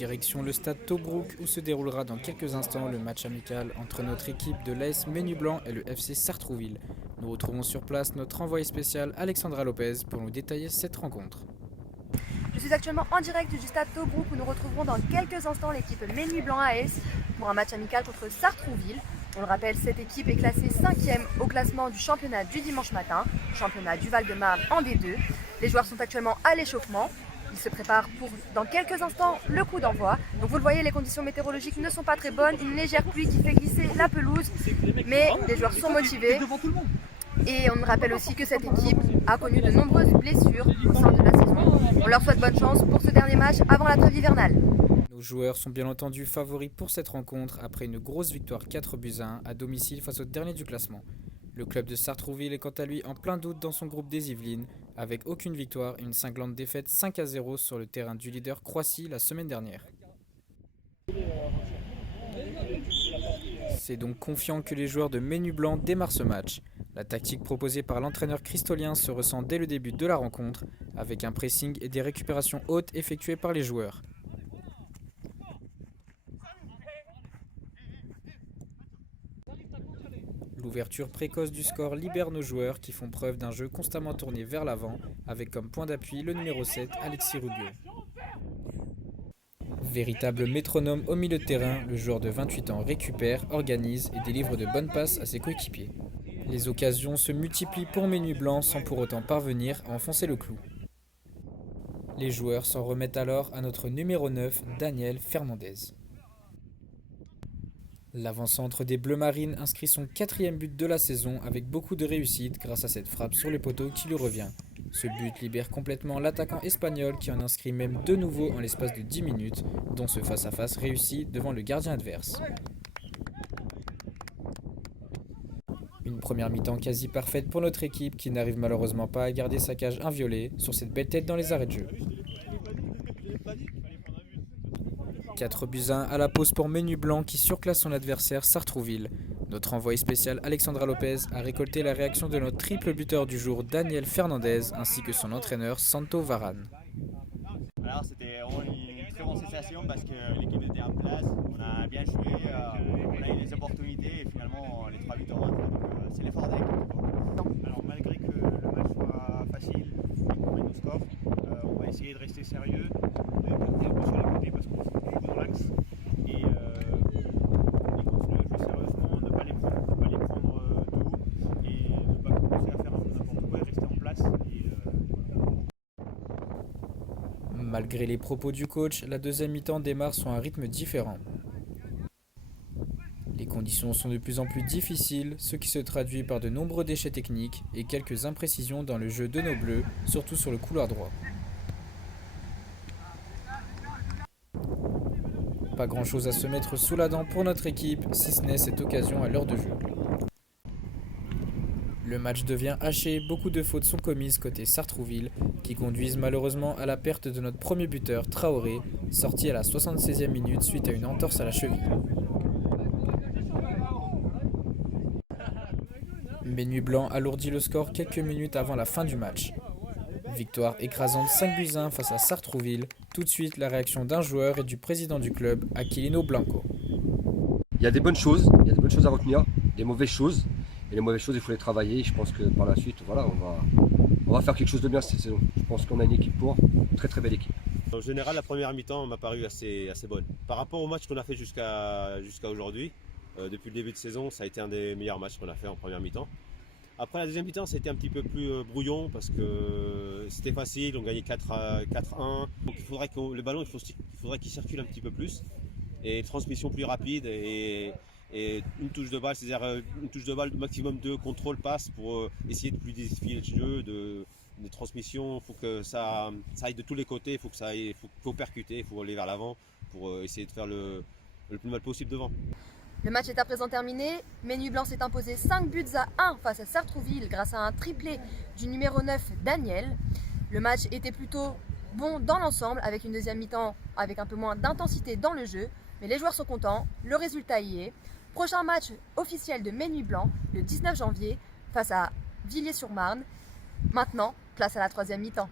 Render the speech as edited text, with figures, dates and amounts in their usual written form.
Direction le stade Tobrouk où se déroulera dans quelques instants le match amical entre notre équipe de l'AS Ménublanc et le FC Sartrouville. Nous retrouvons sur place notre envoyé spécial Alexandra Lopez pour nous détailler cette rencontre. Je suis actuellement en direct du stade Tobrouk où nous retrouverons dans quelques instants l'équipe Ménublanc AS pour un match amical contre Sartrouville. On le rappelle, cette équipe est classée 5e au classement du championnat du dimanche matin, championnat du Val-de-Marne en D2. Les joueurs sont actuellement à l'échauffement. Ils se préparent pour, dans quelques instants, le coup d'envoi. Donc vous le voyez, les conditions météorologiques ne sont pas très bonnes. Une légère pluie qui fait glisser la pelouse. Mais les joueurs sont motivés. Et on rappelle aussi que cette équipe a connu de nombreuses blessures au sein de la saison. On leur souhaite bonne chance pour ce dernier match avant la trêve hivernale. Nos joueurs sont bien entendu favoris pour cette rencontre après une grosse victoire 4-1 à domicile face au dernier du classement. Le club de Sartrouville est quant à lui en plein doute dans son groupe des Yvelines, avec aucune victoire et une cinglante défaite 5-0 sur le terrain du leader Croissy la semaine dernière. C'est donc confiant que les joueurs de Ménublanc démarrent ce match. La tactique proposée par l'entraîneur cristolien se ressent dès le début de la rencontre, avec un pressing et des récupérations hautes effectuées par les joueurs. L'ouverture précoce du score libère nos joueurs qui font preuve d'un jeu constamment tourné vers l'avant, avec comme point d'appui le numéro 7, Alexis Rubio. Véritable métronome au milieu de terrain, le joueur de 28 ans récupère, organise et délivre de bonnes passes à ses coéquipiers. Les occasions se multiplient pour Ménublanc sans pour autant parvenir à enfoncer le clou. Les joueurs s'en remettent alors à notre numéro 9, Daniel Fernandez. L'avant-centre des Bleu Marines inscrit son 4e but de la saison avec beaucoup de réussite grâce à cette frappe sur les poteaux qui lui revient. Ce but libère complètement l'attaquant espagnol qui en inscrit même de nouveau en l'espace de 10 minutes, dont ce face-à-face réussi devant le gardien adverse. Une première mi-temps quasi parfaite pour notre équipe qui n'arrive malheureusement pas à garder sa cage inviolée sur cette belle tête dans les arrêts de jeu. 4-1 à la pause pour Ménublanc qui surclasse son adversaire Sartrouville. Notre envoyé spécial Alexandra Lopez a récolté la réaction de notre triple buteur du jour Daniel Fernandez ainsi que son entraîneur Santo Varane. Alors c'était vraiment une très bonne sensation parce que l'équipe était en place, on a bien joué, on a eu des opportunités et finalement les 3 buts en rentrent, donc c'est l'effort de l'équipe. Alors malgré que le match soit facile et qu'on mène au score, on va essayer de rester sérieux, de garder un peu sur les côtés parce qu'on joue beaucoup dans l'axe et continuer à jouer sérieusement, ne pas les prendre de haut et ne pas commencer à faire n'importe quoi et rester en place. Malgré les propos du coach, la deuxième mi-temps démarre sur un rythme différent. Les conditions sont de plus en plus difficiles, ce qui se traduit par de nombreux déchets techniques et quelques imprécisions dans le jeu de nos bleus, surtout sur le couloir droit. Pas grand chose à se mettre sous la dent pour notre équipe, si ce n'est cette occasion à l'heure de jeu. Le match devient haché, beaucoup de fautes sont commises côté Sartrouville, qui conduisent malheureusement à la perte de notre premier buteur, Traoré, sorti à la 76e minute suite à une entorse à la cheville. Ménublanc alourdit le score quelques minutes avant la fin du match. Victoire écrasante 5-1 face à Sartrouville, tout de suite la réaction d'un joueur et du président du club, Aquilino Blanco. Il y a des bonnes choses, à retenir, des mauvaises choses. Et les mauvaises choses, il faut les travailler. Je pense que par la suite, voilà, on va faire quelque chose de bien cette saison. Je pense qu'on a une équipe pour, une très très belle équipe. En général, la première mi-temps m'a paru assez bonne. Par rapport au match qu'on a fait jusqu'à aujourd'hui, depuis le début de saison, ça a été un des meilleurs matchs qu'on a fait en première mi-temps. Après la deuxième mi-temps, ça a été un petit peu plus brouillon parce que c'était facile, on gagnait 4-1. Donc il faudrait que le ballon, il faudrait qu'il circule un petit peu plus. Et une transmission plus rapide et une touche de balle, c'est-à-dire une touche de balle, maximum de contrôle passe pour essayer de fluidifier le jeu, de transmission. Il faut que ça aille de tous les côtés, faut percuter, il faut aller vers l'avant pour essayer de faire le plus mal possible devant. Le match est à présent terminé. Ménublanc s'est imposé 5-1 face à Sartrouville grâce à un triplé du numéro 9 Daniel. Le match était plutôt bon dans l'ensemble avec une deuxième mi-temps avec un peu moins d'intensité dans le jeu. Mais les joueurs sont contents, le résultat y est. Prochain match officiel de Ménublanc le 19 janvier face à Villiers-sur-Marne. Maintenant, place à la troisième mi-temps.